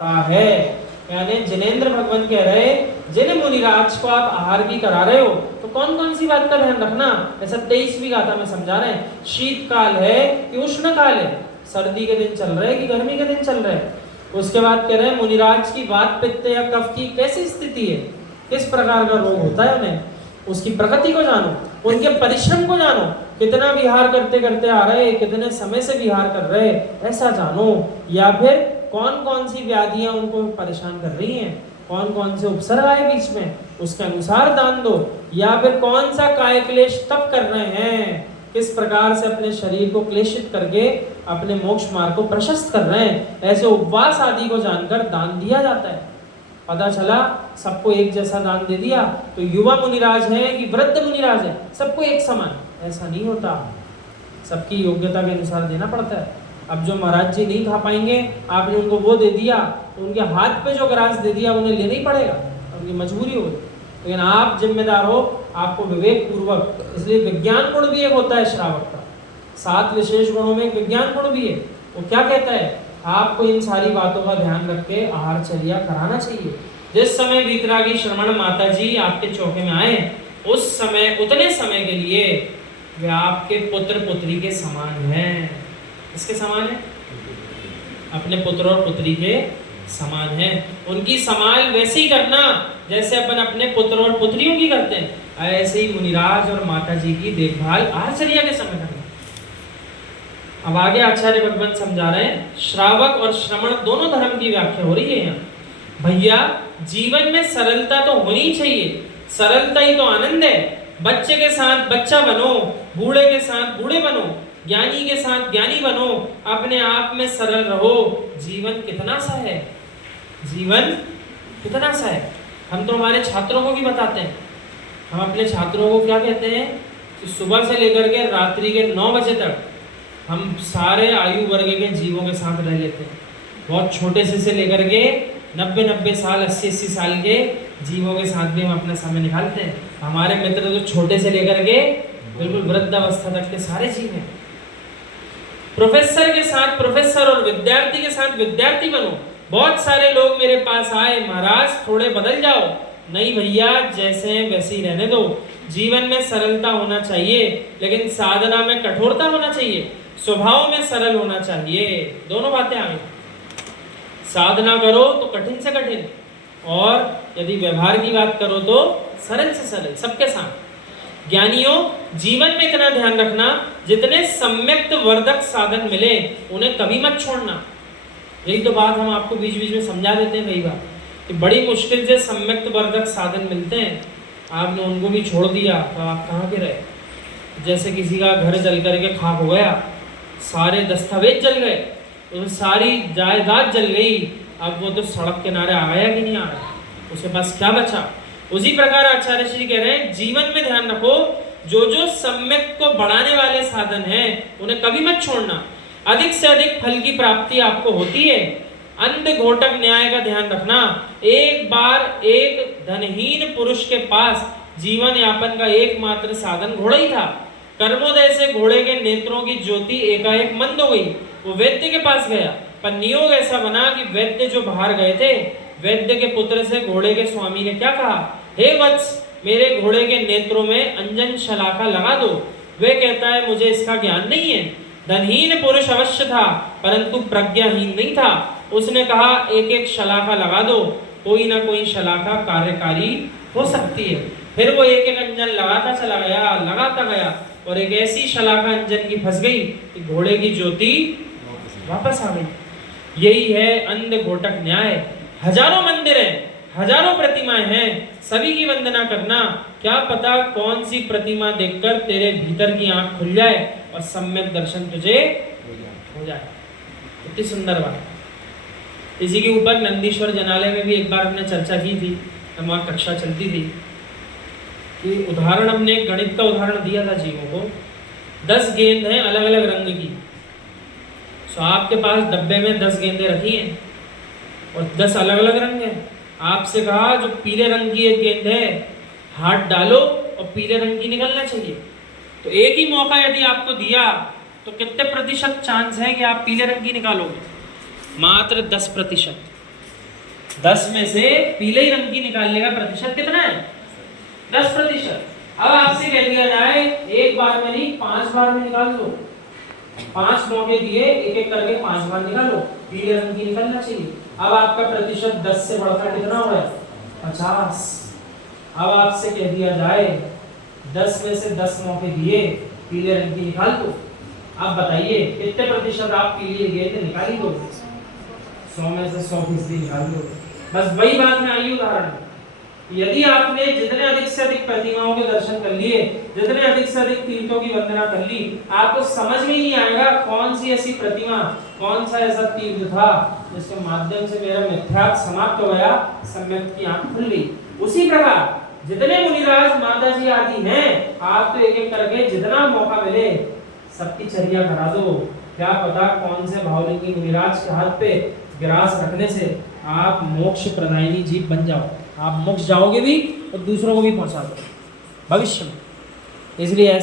है। यानी जिनेंद्र भगवान कह रहे, जिन मुनिराज को आप आहार भी करा रहे हो तो कौन कौन सी बात का ध्यान रखना। ऐसा 23वीं गाथा में समझा रहे हैं। शीतकाल है कि उष्ण काल है, सर्दी के दिन चल रहे हैं कि गर्मी के दिन चल रहे हैं। उसके बाद कह रहे हैं मुनिराज की वात पित्त या कफ की कैसी स्थिति है, किस प्रकार का रोग होता है उन्हें, उसकी प्रकृति को जानो, उनके परिश्रम को जानो, कितना विहार करते करते आ रहे, कितने समय से विहार कर रहे, ऐसा जानो। या फिर कौन कौन सी व्याधियां उनको परेशान कर रही हैं, कौन कौन से उपसर्ग आए बीच में, उसके अनुसार दान दो। या फिर कौन सा काय क्लेश तप कर रहे हैं, किस प्रकार से अपने शरीर को क्लेशित करके अपने मोक्ष मार्ग को प्रशस्त कर रहे हैं, ऐसे उपवास आदि को जानकर दान दिया जाता है। पता चला सबको एक जैसा दान दे दिया तो युवा मुनिराज है कि वृद्ध मुनिराज है, सबको एक समान, ऐसा नहीं होता, सबकी योग्यता के अनुसार देना पड़ता है। अब जो महाराज जी नहीं खा पाएंगे, आपने उनको वो दे दिया तो उनके हाथ पे जो ग्रास दे दिया उन्हें लेना ही पड़ेगा, उनकी मजबूरी होगी। लेकिन आप जिम्मेदार हो, आपको विवेक पूर्वक, इसलिए विज्ञान गुण भी एक होता है श्रावक का, 7 विशेष गुणों में एक विज्ञान गुण भी है। वो क्या कहता है, आपको इन सारी बातों का ध्यान रख के आहारचर्या कराना चाहिए। जिस समय वीतरागी श्रमण माता जी आपके चौके में आए, उस समय उतने समय के लिए वे आपके पुत्र पुत्री के समान हैं। किसके समान है? अपने पुत्र और पुत्री के समान है। उनकी संभाल वैसे ही करना जैसे अपन अपने पुत्र और पुत्रियों की करते हैं, ऐसे ही मुनिराज और माता जी की देखभाल आहारचर्या के समय करना। अब आगे आचार्य भगवान समझा रहे हैं, श्रावक और श्रमण दोनों धर्म की व्याख्या हो रही है यहाँ। भैया जीवन में सरलता तो होनी चाहिए, सरलता ही तो आनंद है। बच्चे के साथ बच्चा बनो, बूढ़े के साथ बूढ़े बनो, ज्ञानी के साथ ज्ञानी बनो, अपने आप में सरल रहो। जीवन कितना सा है, जीवन कितना सा है। हम तो हमारे छात्रों को भी बताते हैं, हम अपने छात्रों को क्या कहते हैं कि सुबह से लेकर के रात्रि के 9 बजे तक हम सारे आयु वर्ग के जीवों के साथ रह लेते हैं। बहुत छोटे से लेकर के 90 साल 80 साल के जीवों के साथ भी हम अपना समय निकालते हैं। हमारे मित्र तो छोटे से लेकर के बिल्कुल वृद्धावस्था तक के सारे जीव हैं। प्रोफेसर के साथ प्रोफेसर और विद्यार्थी के साथ विद्यार्थी बनो। बहुत सारे लोग मेरे पास आए, महाराज थोड़े बदल जाओ। नहीं भैया, जैसे हैं वैसे ही रहने दो। जीवन में सरलता होना चाहिए, लेकिन साधना में कठोरता होना चाहिए, स्वभाव में सरल होना चाहिए। दोनों बातें आ गई। साधना करो तो कठिन से कठिन, और यदि व्यवहार की बात करो तो सरल से सरल, सबके साथ। ज्ञानियों, जीवन में इतना ध्यान रखना, जितने सम्यक्त वर्धक साधन मिले उन्हें कभी मत छोड़ना। यही तो बात हम आपको बीच बीच में समझा देते हैं कई बार, कि बड़ी मुश्किल से सम्यक्त वर्धक साधन मिलते हैं, आपने उनको भी छोड़ दिया तो आप कहाँ के रहे। जैसे किसी का घर जल करके खाक हो गया, सारे दस्तावेज जल गए, तो सारी जायदाद जल गई, अब वो तो सड़क किनारे आ गया कि नहीं आ रहा, उसके पास क्या बचा। उसी प्रकार आचार्य श्री कह रहे हैं, जीवन में ध्यान रखो, जो जो सम्यक को बढ़ाने वाले साधन हैं उन्हें कभी मत छोड़ना। अधिक से अधिक फल की प्राप्ति आपको होती है। अंध घोटक न्याय का ध्यान रखना। एक बार एक धनहीन पुरुष के पास जीवन यापन का एकमात्र साधन घोड़ा ही था। कर्मोदय से घोड़े के नेत्रों की ज्योति एकाएक मंद हो गई। वो वैद्य के पास गया, पर नियोग ऐसा बना कि वैद्य जो बाहर गए थे, वैद्य के पुत्र से घोड़े के स्वामी ने क्या कहा, हे वत्स, मेरे घोड़े के नेत्रों में अंजन शलाका लगा दो। वे कहता है, मुझे इसका ज्ञान नहीं है। धनहीन पुरुष अवश्य था, परंतु प्रज्ञाहीन नहीं था। उसने कहा, एक एक शलाका लगा दो, कोई ना कोई शलाका कार्यकारी हो सकती है। फिर वो एक एक अंजन लगाता चला गया, लगाता गया, और एक ऐसी शलाका अंजन की फंस गई कि घोड़े की ज्योति वापस आ गई। यही है अंध घोटक न्याय। हजारों मंदिर हैं, हजारों प्रतिमाएं हैं, सभी की वंदना करना। क्या पता कौन सी प्रतिमा देखकर तेरे भीतर की आंख खुल जाए और सम्यक दर्शन तुझे हो जाए। कितनी सुंदर बात। इसी के ऊपर नंदीश्वर जनालय में भी एक बार हमने चर्चा की थी, जब वहाँ कक्षा चलती थी, कि उदाहरण हमने गणित का उदाहरण दिया था जीवों को। 10 गेंद हैं अलग अलग रंग की, तो आपके पास डब्बे में 10 गेंदें रखी हैं और 10 अलग अलग रंग हैं। आपसे कहा जो पीले रंग की एक गेंद है, हाथ डालो और पीले रंग की निकलना चाहिए। तो एक ही मौका यदि आपको दिया तो कितने प्रतिशत चांस है कि आप पीले रंग की निकालोगे? मात्र 10%। 10 में से पीले ही रंग की निकालने का प्रतिशत कितना है? 10%। अब आपसे कह दिया जाए एक बार में नहीं 5 बार में निकाल दो। 5 मौके दिए, एक एक करके 5 बार निकालो, पीले रंग की निकलना चाहिए। अब आपका प्रतिशत 10 से बढ़कर कितना हुआ है? 50। अब आपसे कह दिया जाए 10 में से 10 मौके दिए, पीले रंग की निकाल दो। आप बताइए कितने प्रतिशत आप पीले गए थे, निकाल ही दो। 100 में से 100% निकाल दो। बस वही बात में आई उदाहरण, यदि आपने जितने अधिक से अधिक प्रतिमाओं के दर्शन कर लिए, जितने अधिक से अधिक तीर्थों की वंदना कर ली, आपको समझ में ही नहीं आएगा कौन सी ऐसी प्रतिमा, कौन सा ऐसा तीर्थ था जिसके माध्यम से मेरा मिथ्यात्व समाप्त हो गया, सम्यक की आंख खुल गई। उसी प्रकार जितने मुनिराज माता जी आदि हैं, आप तो एक एक करके जितना मौका मिले सबकी चर्या करा दो। क्या पता कौन से भावलिंगी मुनिराज के हाथ पे ग्रास रखने से आप मोक्ष प्रदायिनी जीव बन जाओ, आप मोक्ष जाओगे भी और दूसरों को भी पहुंचा दो भविष्य में। इसलिए